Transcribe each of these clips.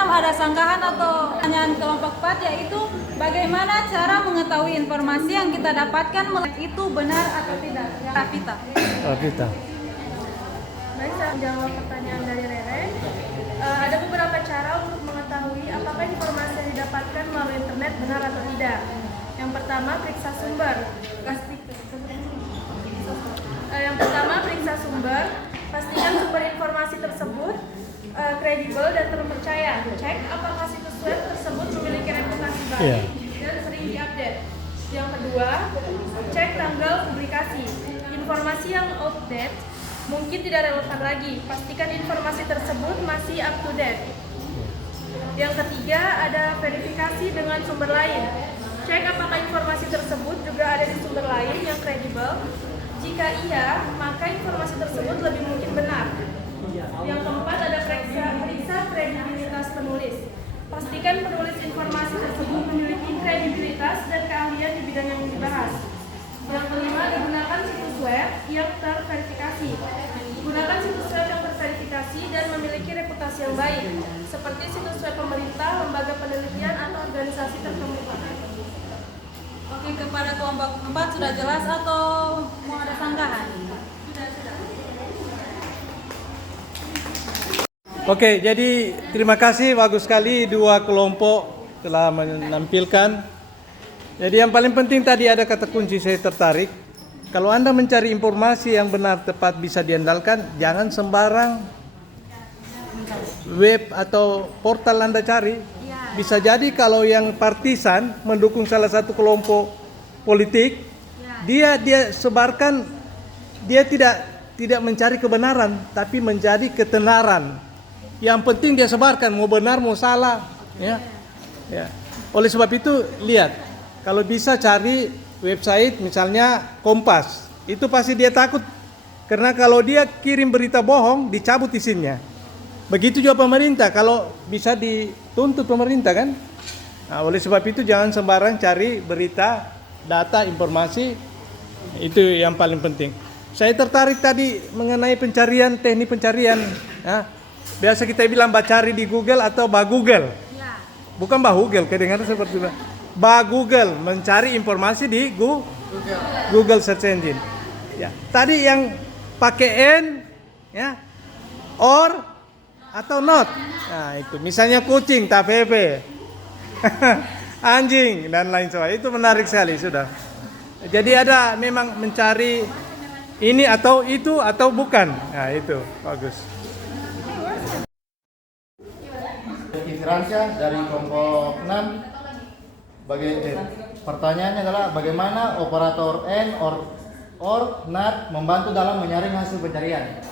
Ada sanggahan atau pertanyaan kelompok 4, yaitu bagaimana cara mengetahui informasi yang kita dapatkan itu benar atau tidak. Ya, Rafita. Rafita. Baik, saya menjawab pertanyaan dari Rere. Ada beberapa cara untuk mengetahui apakah informasi yang didapatkan melalui internet benar atau tidak. Yang pertama, periksa sumber. Pastikan sumber informasi tersebut kredibel dan terpercaya. Cek apakah situs web tersebut memiliki reputasi baik dan sering diupdate. Yang kedua, cek tanggal publikasi. Informasi yang outdated mungkin tidak relevan lagi. Pastikan informasi tersebut masih up to date. Yang ketiga, ada verifikasi dengan sumber lain. Cek apakah informasi tersebut juga ada di sumber lain yang kredibel. Jika iya, maka informasi tersebut lebih mungkin benar. Yang keempat, ada periksa kredibilitas penulis. Pastikan penulis informasi tersebut memiliki kredibilitas dan keahlian di bidang yang dibahas. Yang kelima, digunakan situs web yang terverifikasi. Gunakan situs web yang terverifikasi dan memiliki reputasi yang baik, seperti situs web pemerintah, lembaga penelitian, atau organisasi tertentu. Oke, kepada kelompok 4 sudah jelas atau mau ada sanggahan? Oke, jadi terima kasih, bagus sekali dua kelompok telah menampilkan. Jadi yang paling penting tadi ada kata kunci saya tertarik. Kalau Anda mencari informasi yang benar tepat bisa diandalkan, jangan sembarang web atau portal Anda cari. Bisa jadi kalau yang partisan mendukung salah satu kelompok politik, dia sebarkan, dia tidak mencari kebenaran, tapi menjadi ketenaran. Yang penting dia sebarkan, mau benar mau salah, ya. Oleh sebab itu lihat, kalau bisa cari website misalnya Kompas, itu pasti dia takut karena kalau dia kirim berita bohong dicabut izinnya. Begitu juga pemerintah, kalau bisa dituntut pemerintah kan. Nah, oleh sebab itu jangan sembarang cari berita, data, informasi, itu yang paling penting. Saya tertarik tadi mengenai pencarian, teknik pencarian. Ya. Biasa kita bilang cari di Google atau Google. Bukan Google, kedengaran seperti Google, mencari informasi di Google Search Engine. Ya. Tadi yang pakai N, ya, or atau not. Nah, itu misalnya kucing, TPP, anjing dan lain sebagainya. Itu menarik sekali sudah. Jadi ada memang mencari ini atau itu atau bukan. Nah, itu bagus. Firansyah dari kelompok 6. Pertanyaannya adalah bagaimana operator N or NOT membantu dalam menyaring hasil pencarian?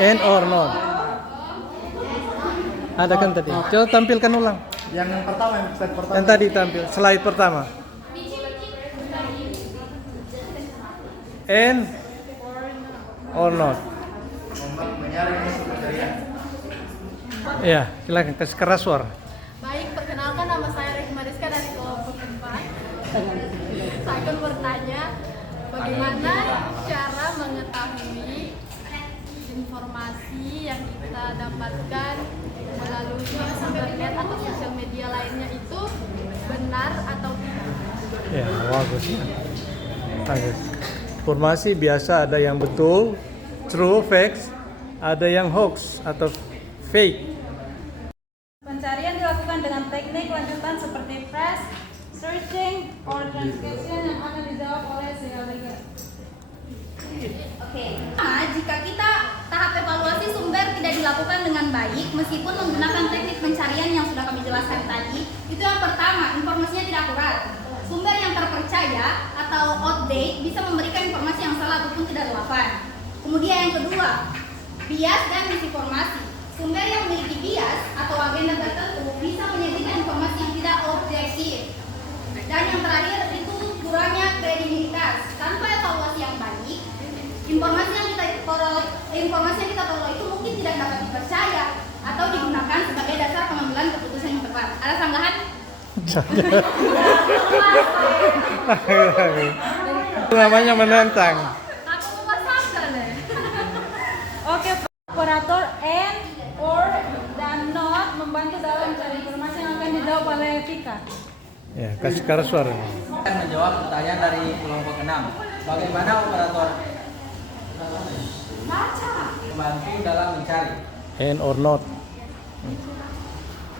N or not. Ada kan tadi? Coba tampilkan ulang. Yang pertama, slide pertama. Yang tadi tampil, slide pertama. N or not. Menyaring hasil pencarian. Iya, silakan kasih keras suara. Baik, perkenalkan nama saya Rehma Rizka dari kelompok 4. Saya akan bertanya, bagaimana cara mengetahui informasi yang kita dapatkan melalui internet atau sosial media lainnya itu benar atau tidak? Ya, bagus. Bagus. Informasi biasa ada yang betul, true, facts, ada yang hoax atau fake. Pencarian dilakukan dengan teknik lanjutan seperti press, searching, or transcription yang akan dijawab oleh Sialega. Oke. Jika kita tahap evaluasi sumber tidak dilakukan dengan baik, meskipun menggunakan teknik pencarian yang sudah kami jelaskan tadi, itu yang pertama, informasinya tidak akurat. Sumber yang terpercaya atau outdate bisa memberikan informasi yang salah ataupun tidak relevan. Kemudian yang kedua, bias dan misinformasi. Sumber yang memiliki bias atau agenda tertentu bisa menyajikan informasi yang tidak objektif. Dan yang terakhir itu kurangnya kredibilitas. Tanpa evaluasi yang baik, informasi yang kita peroleh itu mungkin tidak dapat dipercaya atau digunakan sebagai dasar pengambilan keputusan yang tepat. Ada sanggahan? Itu namanya menentang. Oke, operator and, or, dan not membantu dalam mencari informasi yang akan dijawab oleh Tika. Ya, kasih karas suara. Akan menjawab pertanyaan dari kelompok 6. Bagaimana operator membantu dalam mencari? And or not.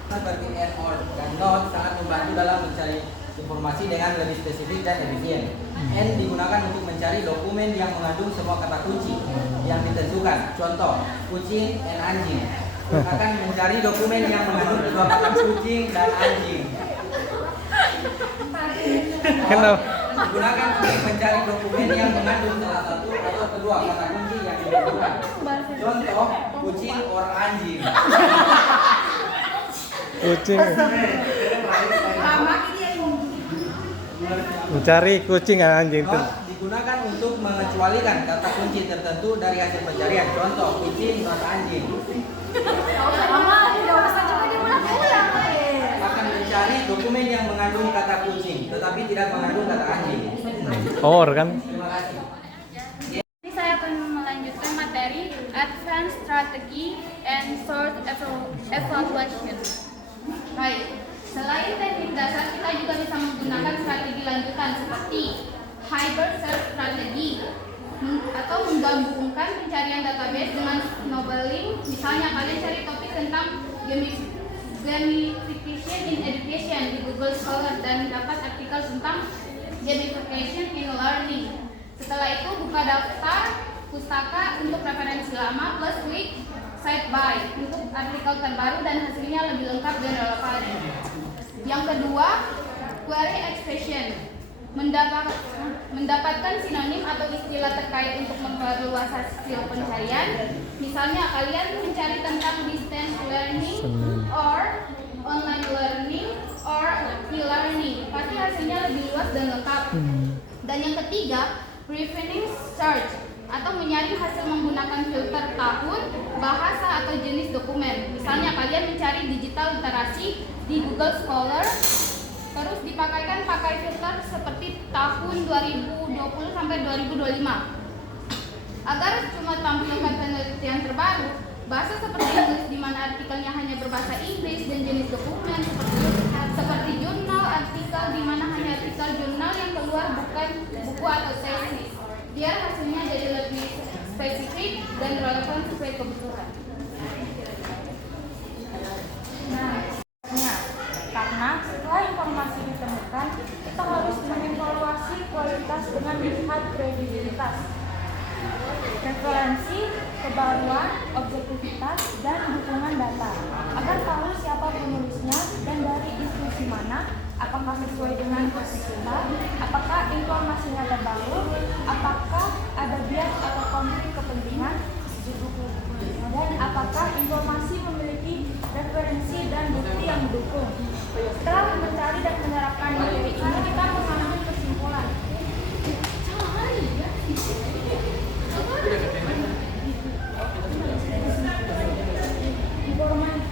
Seperti and or dan not sangat membantu dalam mencari informasi dengan lebih spesifik dan efisien. And digunakan untuk mencari dokumen yang mengandung semua kata kunci yang ditentukan. Contoh, kucing and anjing. Akan mencari dokumen yang mengandung dua kata kucing dan anjing. Kenapa? Digunakan untuk mencari dokumen yang mengandung salah satu atau kedua kata kunci yang ditentukan. Contoh, kucing or anjing. Kucing. Mencari kucing dan anjing itu. Not digunakan untuk mengecualikan kata kunci tertentu dari hasil pencarian. Contoh, kucing not anjing. Akan mencari dokumen yang mengandung kata kucing, tetapi tidak mengandung kata anjing. Or kan? Terima kasih. Ini saya akan melanjutkan materi Advanced Strategy and Source Evaluation. Baik, selain teknik dasar kita juga bisa menggunakan strategi lanjutan seperti hybrid search strategy atau menggabungkan pencarian database dengan snowballing. Misalnya kalian cari topik tentang gamification in education di Google Scholar dan dapat artikel tentang gamification in learning. Setelah itu buka daftar pustaka untuk referensi lama plus klik site by untuk artikel terbaru dan hasilnya lebih lengkap dan relevan. Yang kedua, query expression. Mendapatkan sinonim atau istilah terkait untuk memperluas hasil pencarian. Misalnya kalian mencari tentang distance learning or online learning or e-learning, pasti hasilnya lebih luas dan lengkap. Dan yang ketiga, preferring search atau menyaring hasil menggunakan filter tahun, bahasa atau jenis dokumen. Misalnya kalian mencari digital literasi di Google Scholar, terus dipakaikan pakai filter seperti tahun 2020 sampai 2025. Agar cuma tampilkan penelitian terbaru, bahasa seperti Inggris di mana artikelnya hanya berbahasa Inggris dan jenis dokumen seperti jurnal, artikel di mana hanya artikel jurnal yang keluar bukan buku atau tesis. Biar hasilnya jadi lebih spesifik dan relevan sesuai kebutuhan. Nah, karena setelah informasi ditemukan, kita harus mengevaluasi kualitas dengan melihat kredibilitas, referensi, kebaruan, objektivitas, dan dukungan data, agar tahu siapa penulisnya dan dari institusi mana, apakah sesuai dengan posisi kita, apakah informasinya terbaru, apakah ada bias atau konflik kepentingan, dan apakah informasi memiliki referensi dan bukti yang mendukung. Setelah mencari dan menerapkan materi ini, kita mengambil kesimpulan.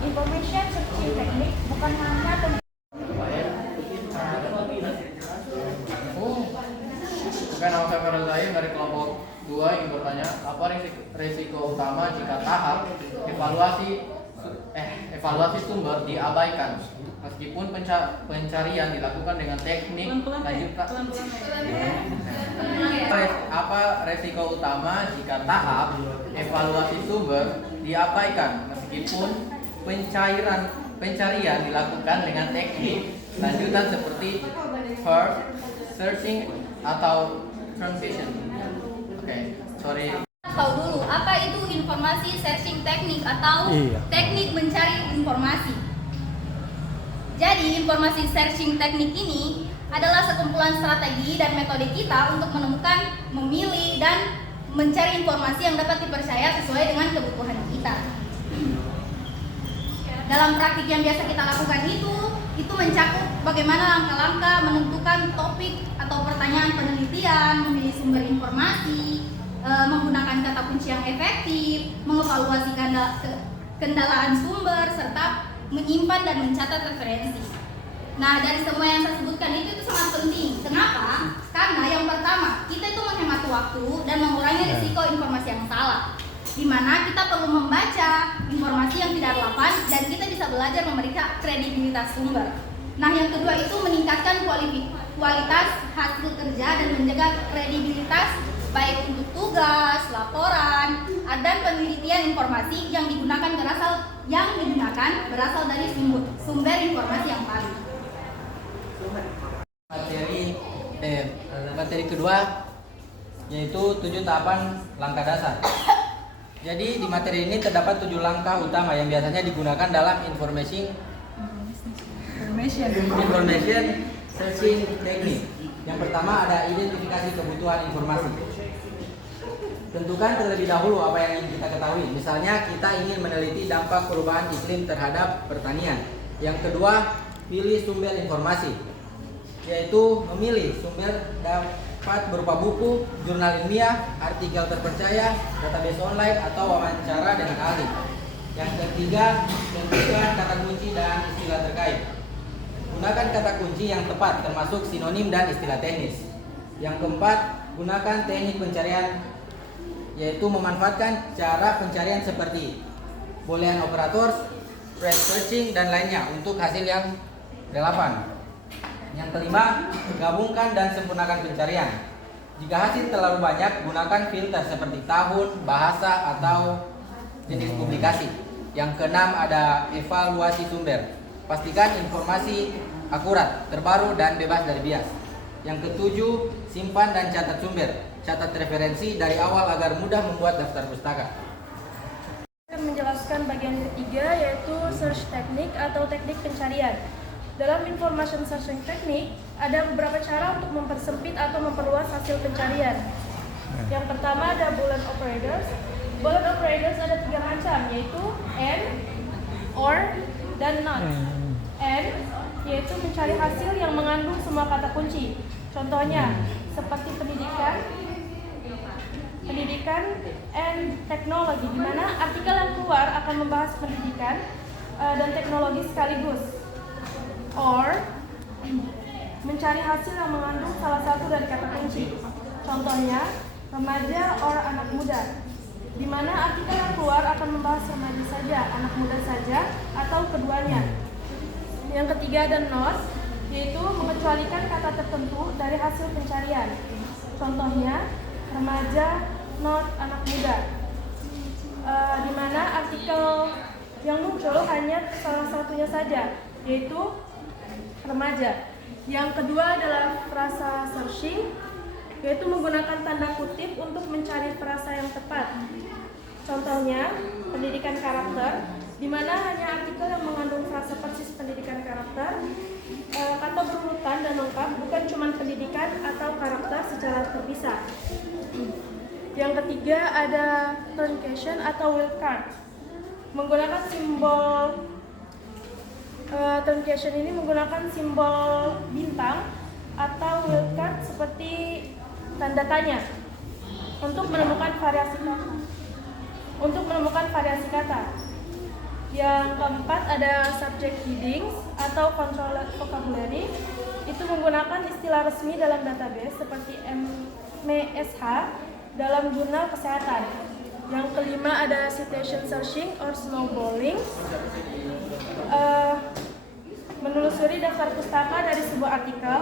Information searching technique bukan hanya tentang Nama saya Farel Zain dari kelompok 2 yang bertanya, apa risiko utama jika tahap evaluasi sumber diabaikan meskipun pencarian dilakukan dengan teknik lanjutan. Apa risiko utama jika tahap evaluasi sumber diabaikan meskipun pencarian dilakukan dengan teknik lanjutan seperti first searching atau transition. Sorry. Tahu dulu apa itu informasi searching teknik atau teknik mencari informasi. Jadi informasi searching teknik ini adalah sekumpulan strategi dan metode kita untuk menemukan, memilih, dan mencari informasi yang dapat dipercaya sesuai dengan kebutuhan kita. Dalam praktik yang biasa kita lakukan itu mencakup bagaimana langkah-langkah menentukan topik atau pertanyaan penelitian, memilih sumber informasi, menggunakan kata kunci yang efektif, mengevaluasi kendalaan sumber, serta menyimpan dan mencatat referensi. Nah, dari semua yang saya sebutkan itu sangat penting. Kenapa? Karena yang pertama, kita itu menghemat waktu dan mengurangi risiko informasi yang salah, di mana kita perlu membaca memeriksa kredibilitas sumber. Nah, yang kedua itu meningkatkan kualitas hasil kerja dan menjaga kredibilitas baik untuk tugas, laporan, dan penelitian informasi yang digunakan berasal dari sumber informasi yang valid. Materi kedua yaitu 7 tahapan langkah dasar. Jadi di materi ini terdapat 7 langkah utama yang biasanya digunakan dalam information searching technique. Yang pertama ada identifikasi kebutuhan informasi. Tentukan terlebih dahulu apa yang ingin kita ketahui. Misalnya kita ingin meneliti dampak perubahan iklim terhadap pertanian. Yang kedua, pilih sumber informasi, yaitu memilih sumber dapat berupa buku, jurnal ilmiah, artikel terpercaya, database online, atau wawancara dengan ahli. Yang ketiga, tentukan kata kunci dan istilah terkait. Gunakan kata kunci yang tepat termasuk sinonim dan istilah teknis. Yang keempat, gunakan teknik pencarian, yaitu memanfaatkan cara pencarian seperti boolean operators, phrase searching, dan lainnya untuk hasil yang relevan. Yang kelima, gabungkan dan sempurnakan pencarian. Jika hasil terlalu banyak, gunakan filter seperti tahun, bahasa, atau jenis publikasi. Yang keenam ada evaluasi sumber. Pastikan informasi akurat, terbaru, dan bebas dari bias. Yang ketujuh, simpan dan catat sumber. Catat referensi dari awal agar mudah membuat daftar pustaka. Menjelaskan bagian ketiga yaitu search technique atau teknik pencarian. Dalam information searching technique ada beberapa cara untuk mempersempit atau memperluas hasil pencarian. Yang pertama ada boolean operators. Boolean operators ada 3 macam, yaitu and, or, dan not. And yaitu mencari hasil yang mengandung semua kata kunci. Contohnya seperti pendidikan and teknologi, di mana artikel yang keluar akan membahas pendidikan dan teknologi sekaligus. Or mencari hasil yang mengandung salah satu dari kata kunci. Contohnya remaja or anak muda, di mana artikel yang keluar akan membahas remaja saja, anak muda saja, atau keduanya. Yang ketiga ada not, yaitu mengecualikan kata tertentu dari hasil pencarian. Contohnya remaja not anak muda, di mana artikel yang muncul hanya salah satunya saja, yaitu remaja. Yang kedua adalah frasa searching, yaitu menggunakan tanda kutip untuk mencari frasa yang tepat. Contohnya pendidikan karakter, di mana hanya artikel yang mengandung frasa persis pendidikan karakter, kata berurutan dan lengkap, bukan cuma pendidikan atau karakter secara terpisah. Yang ketiga ada truncation atau wildcard. Menggunakan simbol truncation ini menggunakan simbol bintang atau wildcard seperti tanda tanya untuk menemukan variasi kata. Yang keempat ada subject headings atau controlled vocabulary. Itu menggunakan istilah resmi dalam database seperti MSH dalam jurnal kesehatan. Yang kelima ada citation searching or snowballing. Menelusuri daftar pustaka dari sebuah artikel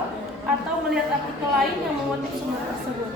atau melihat artikel lain yang mengutip sumber tersebut.